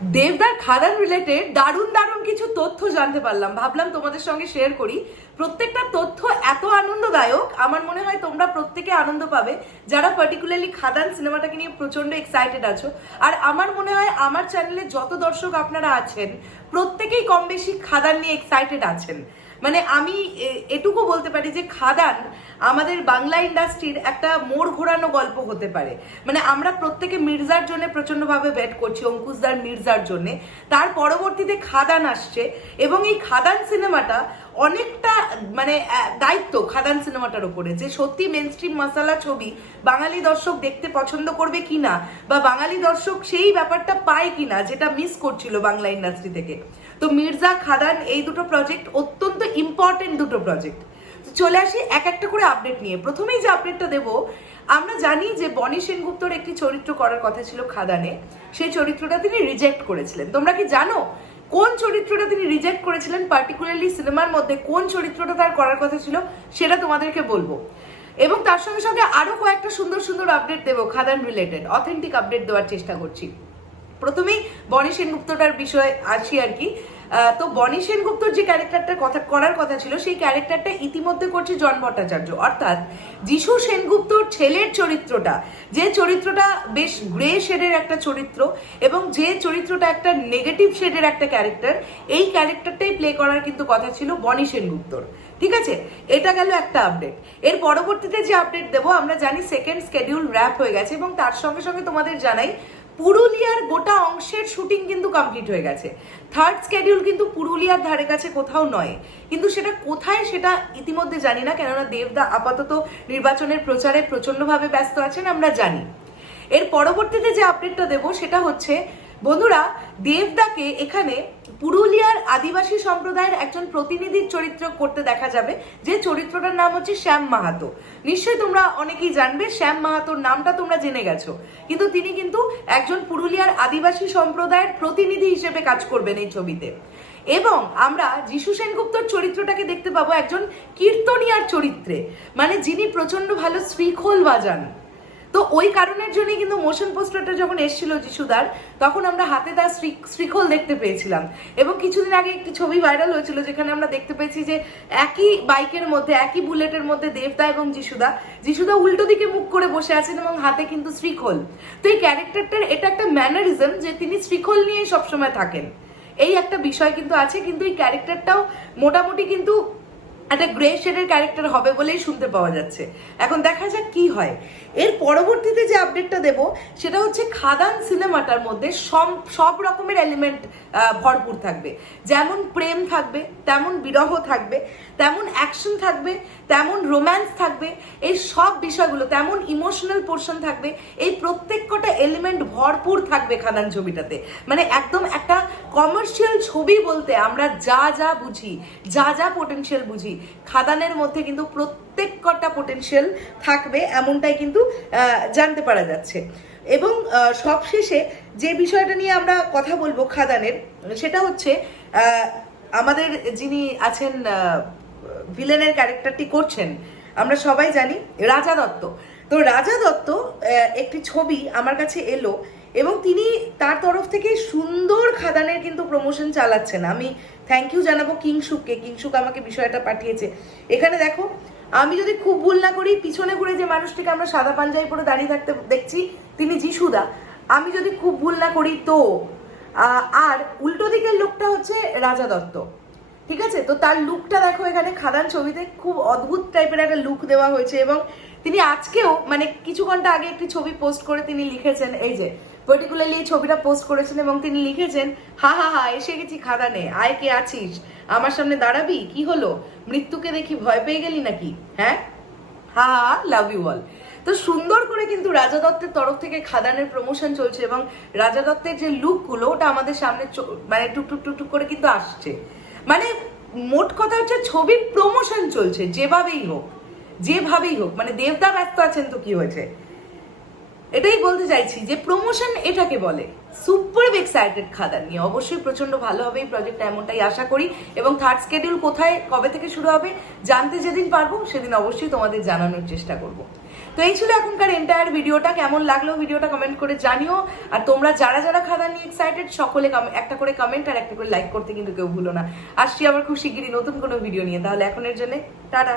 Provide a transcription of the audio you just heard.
দেবদার খাদান রিলেটেড দারুণ দারুণ কিছু তথ্য জানতে পারলাম, ভাবলাম তোমাদের সঙ্গে শেয়ার করি। প্রত্যেকটা তথ্য এত আনন্দদায়ক, আমার মনে হয় তোমরা প্রত্যেকে আনন্দ পাবে যারা পার্টিকুলারলি খাদান সিনেমাটাকে নিয়ে প্রচন্ড এক্সাইটেড আছো। আর আমার মনে হয় আমার চ্যানেলে যত দর্শক আপনারা আছেন প্রত্যেকেই কম বেশি খাদান নিয়ে এক্সাইটেড আছেন। মানে আমি এটুকু বলতে পারি যে খাদান আমাদের বাংলা ইন্ডাস্ট্রির একটা মোড় ঘোরানো গল্প হতে পারে। মানে আমরা প্রত্যেকে মির্জার জন্য প্রচন্ডভাবে ওয়েট করছি, অঙ্কুশদার মির্জার জন্য। তার পরবর্তীতে খাদান আসছে এবং এই খাদান সিনেমাটা অনেকটা মানে দায়িত্ব খাদান সিনেমাটার উপরে যে সত্যি মেনস্ট্রিম মশালা ছবি বাঙালি দর্শক দেখতে পছন্দ করবে কিনা, বা বাঙালি দর্শক সেই ব্যাপারটা পায় কিনা যেটা মিস করছিল বাংলা ইন্ডাস্ট্রি থেকে। তো মির্জা খাদান এই দুটো প্রজেক্ট অত্যন্ত ইম্পর্টেন্ট দুটো প্রজেক্ট। চলে আসি এক একটা করে আপডেট নিয়ে। প্রথমেই যে আপডেটটা দেবো, আমরা জানি যে বনি সেনগুপ্তর একটি চরিত্র করার কথা ছিল খাদানে, সেই চরিত্রটা তিনি রিজেক্ট করেছিলেন। তোমরা কি জানো কোন চরিত্রটা তিনি রিজেক্ট করেছিলেন? পার্টিকুলারলি সিনেমার মধ্যে কোন চরিত্রটা তার করার কথা ছিল সেটা তোমাদেরকে বলবো, এবং তার সঙ্গে সঙ্গে আরো কয়েকটা সুন্দর সুন্দর আপডেট দেবো খাদান রিলেটেড, অথেন্টিক আপডেট দেওয়ার চেষ্টা করছি। প্রথমেই বনি সেনগুপ্তটার বিষয়ে আসি আর কি। তো বনি সেনগুপ্তর যে ক্যারেক্টারটার কথা করার কথা ছিল সেই ক্যারেক্টারটা ইতিমধ্যে করছে জন ভট্টাচার্য, অর্থাৎ যিশু সেনগুপ্তর ছেলের চরিত্রটা, যে চরিত্রটা বেশ গ্রে শেডের একটা চরিত্র এবং যে চরিত্রটা একটা নেগেটিভ শেডের একটা ক্যারেক্টার, এই ক্যারেক্টারটাই প্লে করার কিন্তু কথা ছিল বনি সেনগুপ্তর। ঠিক আছে, এটা গেল একটা আপডেট। এর পরবর্তীতে যে আপডেট দেবো, আমরা জানি সেকেন্ড স্কেডিউল র্যাপ হয়ে গেছে এবং তার সঙ্গে সঙ্গে তোমাদের জানাই পুরুলিয়ার গোটা অংশের শুটিং কিন্তু কমপ্লিট হয়ে গেছে। থার্ড স্কেডিউল কিন্তু পুরুলিয়ার ধারে কাছে কোথাও নয়, কিন্তু সেটা কোথায় সেটা ইতিমধ্যে জানি না, কেননা দেবদা আপাতত নির্বাচনের প্রচারে প্রচন্ডভাবে ব্যস্ত আছেন আমরা জানি। এর পরবর্তীতে যে আপডেটটা দেবো সেটা হচ্ছে, বন্ধুরা, দেবদাকে এখানে পুরুলিয়ার আদিবাসী সম্প্রদায়ের একজন প্রতিনিধির চরিত্র করতে দেখা যাবে, যে চরিত্রটার নাম হচ্ছে শ্যাম মাহাতো। নিশ্চয়ই তোমরা অনেকেই জানবে, শ্যাম মাহাতোর নামটা তোমরা জেনে গেছো, কিন্তু তিনি কিন্তু একজন পুরুলিয়ার আদিবাসী সম্প্রদায়ের প্রতিনিধি হিসেবে কাজ করবেন এই ছবিতে। এবং আমরা যিশু সেনগুপ্তর চরিত্রটাকে দেখতে পাবো একজন কীর্তনিয়ার চরিত্রে, মানে যিনি প্রচন্ড ভালো শ্রীখোল বাজান। তো ওই কারণের জন্যই কিন্তু মোশন পোস্টারটা যখন এসেছিল যিশুদার, তখন আমরা হাতে তার শ্রীখোল দেখতে পেয়েছিলাম। এবং কিছুদিন আগে একটি ছবি ভাইরাল হয়েছিল যেখানে আমরা দেখতে পেয়েছি যে একই বাইকের মধ্যে, একই বুলেটের মধ্যে দেবদা এবং যিশুদা উল্টো দিকে মুখ করে বসে আছেন এবং হাতে কিন্তু শ্রীখোল। তো এই ক্যারেক্টারটার এটা একটা ম্যানারিজম যে তিনি শ্রীখোল নিয়েই সবসময় থাকেন, এই একটা বিষয় কিন্তু আছে। কিন্তু এই ক্যারেক্টারটাও মোটামুটি কিন্তু একটা গ্রে শেডের ক্যারেক্টার হবে বলেই শুনতে পাওয়া যাচ্ছে। এখন দেখা যাক কি হয়। এর পরবর্তীতে যে আপডেটটা দেব সেটা হচ্ছে খাদান সিনেমাটার মধ্যে সব রকমের এলিমেন্ট ভরপুর থাকবে। যেমন প্রেম থাকবে, তেমন বিরহ থাকবে, তেমন অ্যাকশন থাকবে, তেমন রোম্যান্স থাকবে, এই সব বিষয়গুলো, তেমন ইমোশনাল পোর্শন থাকবে। এই প্রত্যেক কটা এলিমেন্ট ভরপুর থাকবে খাদান ছবিটাতে। মানে একদম একটা কমার্শিয়াল ছবি বলতে আমরা যা যা বুঝি, যা যা পোটেনশিয়াল বুঝি, খাদানের মধ্যে কিন্তু প্রত্যেক কটা পোটেনশিয়াল থাকবে, এমনটাই কিন্তু জানতে পারা যাচ্ছে। এবং সবশেষে যে বিষয়টা নিয়ে আমরা কথা বলবো খাদানের, সেটা হচ্ছে আমাদের যিনি আছেন ভিলেনের ক্যারেক্টারটি করছেন, আমরা সবাই জানি রাজা দত্ত। তো রাজা দত্ত একটি ছবি আমার কাছে এলো এবং তিনি তার তরফ থেকে সুন্দর খাদানের কিন্তু প্রমোশন চালাচ্ছেন। আমি থ্যাংক ইউ জানাবো কিংশুককে, কিংশুক আমাকে বিষয়টা পাঠিয়েছে। এখানে দেখো, আমি যদি খুব ভুল না করি, পিছনে ঘুরে যে মানুষটিকে আমরা সাদা পাঞ্জাবি পরে দাঁড়িয়ে থাকতে দেখছি তিনি যিশুদা, আমি যদি খুব ভুল না করি তো। আর উল্টো দিকের লোকটা হচ্ছে রাজা দত্ত। ঠিক আছে, তো তার লুকটা দেখো, এখানে খাদান ছবিতে খুব অদ্ভুত টাইপের একটা লুক দেওয়া হয়েছে। এবং তিনি আজকেও মানে কিছু ঘন্টা আগে একটি ছবি পোস্ট করে তিনি লিখেছেন, এই যে পার্টিকুলারলি এই ছবিটা পোস্ট করেছেন এবং তিনি লিখেছেন, হা হা হা এসে গেছি খাদানে, আয় কে আছিস, আমার সামনে দাঁড়াবি, কি হলো, মৃত্যুকে দেখি ভয় পেয়ে গেলি নাকি, হ্যাঁ, হা হা লাভ ইউ অল। তো সুন্দর করে কিন্তু রাজা দত্তের তরফ থেকে খাদানের প্রমোশন চলছে এবং রাজা দত্তের যে লুকগুলো ওটা আমাদের সামনে মানে টুকটুক টুকটুক করে কিন্তু আসছে। মানে মোট কথা হচ্ছে ছবির প্রমোশন চলছে যেভাবেই হোক, যেভাবেই হোক। মানে দেবদা ব্যস্ত আছেন তো কি হয়েছে, এটাই বলতে চাইছি যে প্রমোশন এটাকে বলে। সুপার এক্সাইটেড খাদান নিয়ে, অবশ্যই প্রচন্ড ভালো হবে এই প্রজেক্টটা, এমনটাই আশা করি। এবং থার্ড স্কেডিউল কোথায় কবে থেকে শুরু হবে জানতে যেদিন পারবো সেদিন অবশ্যই তোমাদের জানানোর চেষ্টা করব। তো এই ছিল এখনকার এন্টায়ার ভিডিওটা। কেমন লাগলো ভিডিওটা কমেন্ট করে জানিও। আর তোমরা যারা যারা খাদা নিয়ে এক্সাইটেড সকলে একটা করে কমেন্ট আর একটা করে লাইক করতে কিন্তু কেউ ভুলো না। আসছি আবার খুব শিগগিরই নতুন কোনো ভিডিও নিয়ে। তাহলে এখনের জন্য টাটা।